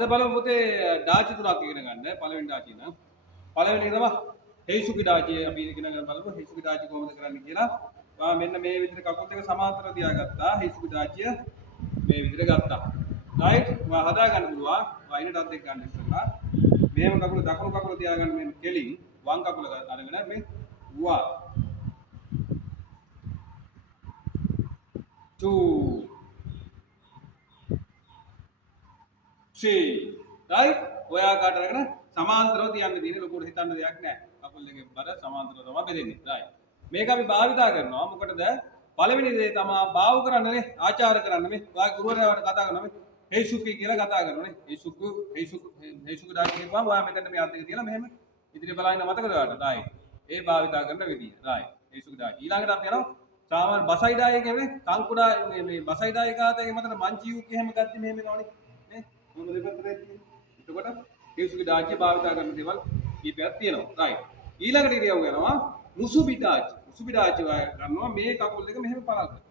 අද බලමු පුතේ ඩාචි තුනක් ඉගෙන ගන්න. පළවෙනි ඩාචි නම් පළවෙනි එක තමයි හේසුකි ඩාචි අපි ඉගෙන ගන්න බලමු. හේසුකි ඩාචි කොහොමද කරන්නේ කියලා. ඔයා මෙන්න මේ විදිහට කකුල් දෙක සමාන්තරව තියාගත්තා. හේසුකි ඩාචිය මේ විදිහට ගත්තා. රයිට්? ඔයා හදා ගන්න පුළුවන්. ඔයා ඉනටත් එක්ක ගන්න ඉස්සෙල්ලා. මෙහෙම කකුල දකුණු කකුල තියාගන්න මෙන්න කෙලින් වම් කකුල අරගෙන මේ 1 2 3 right ඔයා කාට අරගෙන සමාන්තරව තියන්න තියෙන්නේ ලොකුට හිතන්න දෙයක් නැහැ. කකුල් දෙකේ බර සමාන්තරව තමයි බෙදෙන්නේ. right මේක අපි භාවිතා කරනවා මොකටද? පළවෙනි දේ තමයි භාව කරන්නනේ ආචාර කරන්න මේ ඔයා ගුරුවරයාට කතා කරනවා මේ හේසුකි කියලා කතා කරනවානේ. හේසුකු ඩාට් කියපුවාම ඔයා මෙතන මේ අත් දෙක තියලා මෙහෙම ඉදිරිය බලන්න මතකද ඔයාලට? right ඒ භාවිතා කරන විදිය. right හේසුකු ඩාට් ඊළඟට අපි යනවා සාමාන්‍ය බසයිඩාය කියන්නේ කංකුඩා මේ බසයිඩාය කාතේ මතන මංචියුක් එහෙම ගත්තේ මෙහෙම නෝනේ නේ මොන දෙපැත්තටද තියෙන්නේ එතකොට හේසුකු ඩාට් භාවිතා කරන දේවල් කීපයක් තියෙනවා. right ඊළඟට ඉරියව් යනවා මුසුබි ඩාට්. මුසුබි ඩාට් ගන්නවා මේ කකුල් දෙක මෙහෙම පළල් කරනවා.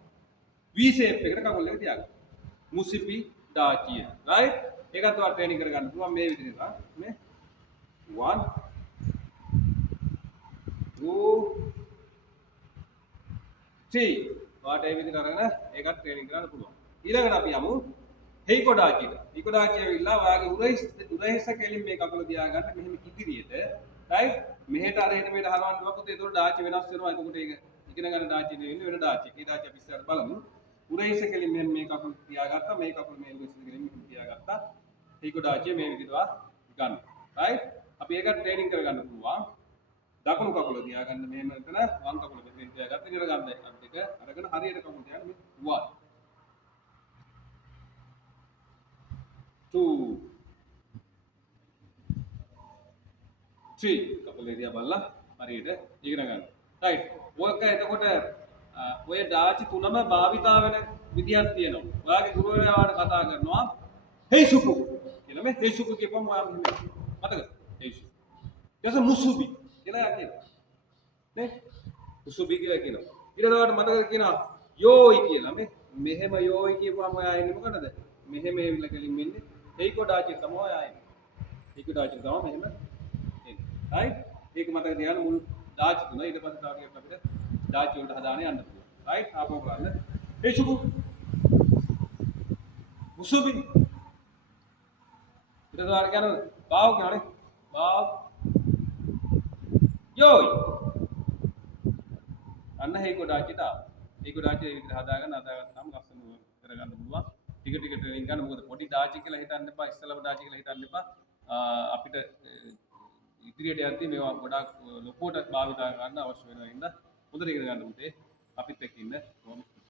V shape එකට කකුල් දෙක තියාගන්න. මුසිපි ඩාචිය. right ඒකත් ඔයා ට්‍රේනින් කරගන්න පුළුවන් මේ විදිහට නේ 1 2 3 ඔයාට මේ විදිහට අරගෙන ඒකත් ට්‍රේනින් කරන්න පුළුවන්. ඊළඟට අපි යමු හේකෝ ඩාචියට. හේකෝ ඩාචිය ඇවිල්ලා ඔයාගේ උරහිස කෙලින් මේ කකුල තියාගන්න මෙහෙම ඉදිරියට right මෙහෙට අර එහෙට මෙහෙට හරවන්න දුවපොත් ඒතකොට ඩාචිය වෙනස් වෙනවා. එතකොට ඒක ඉගෙන ගන්න ඩාචිය නෙවෙයි වෙන ඩාචිය. ඒ ඩාචිය අපි ඉස්සරහට බලමු. උරහිස කෙලින් මෙහෙම මේ කකුල තියාගත්තා. මේ කකුල මේ උරහිස කෙලින් මෙහෙම තියාගත්තා. හේකෝ ඩාචිය මේ විදිහට ගන්න. right අපි ඒක ට්‍රේනින් කරගන්න පුළුවන්. දකුණු කකුල තියාගන්න මෙහෙම එතන වම් කකුල මෙතෙන් තියාගත්ත ඉර ගන්න අත් දෙක අරගෙන හරියට කකුල තියාගන්න මේ 1 2 3 කකුල දිහා බලලා හරියට ඉගෙන ගන්න. right ඔයක එතකොට ඔය ඩාචි තුනම භාවිතා වෙන විදියක් තියෙනවා. ඔයාගේ ගුරුවරයාට කතා කරනවා හේසුකු කියලා මේ හේසුකු කියපුවම ඔයා මෙහෙම මතකද? හේසුකු. ඊට පස්සේ මුසුබි කියලා කියනවා. නේ? මුසුබි කියලා කියනවා. ඊට පස්සේ මතකද කියනවා යෝයි කියලා මේ මෙහෙම යෝයි කියපුවම ඔයා එන්නේ මොකටද? මෙහෙම එවිලා කෙලින් මෙන්නේ හේකෝ ඩාචි තමයි ඔයා එන්නේ. හේකෝ ඩාචි තමයි මෙහෙම එන්නේ. right ඒක මතක තියාගන්න මුල් ඩාචි තුන ඊට පස්සේ තව ටිකක් අපිට ඩාචි වලට හදාගෙන යන්න පුළුවන්. right ආපහු බලන්න. හේසුකු මුසුබි ඊට පස්සේ අර කියනවා බාව් කියනනේ බාව් යෝයි අන්න හේකෝ ඩාචිට ආවා. හේකෝ ඩාචි ඒ විදිහට හදාගන්න හදාගත්තාම ලස්සන කරගන්න පුළුවන්. ටික ටික ට්‍රේනින් ගන්න. මොකද පොඩි ඩාචි කියලා හිතන්න එපා. ඉස්සලම ඩාචි කියලා හිතන්න එපා. අපිට ඉදිරියට යද්දී මේවා ගොඩාක් ලොකුවට භාවිතා කරන්න අවශ්‍ය වෙනවා. ඉතින් හොඳට ඉගෙන ගන්න පුතේ. අපිත් එක්ක ඉන්න.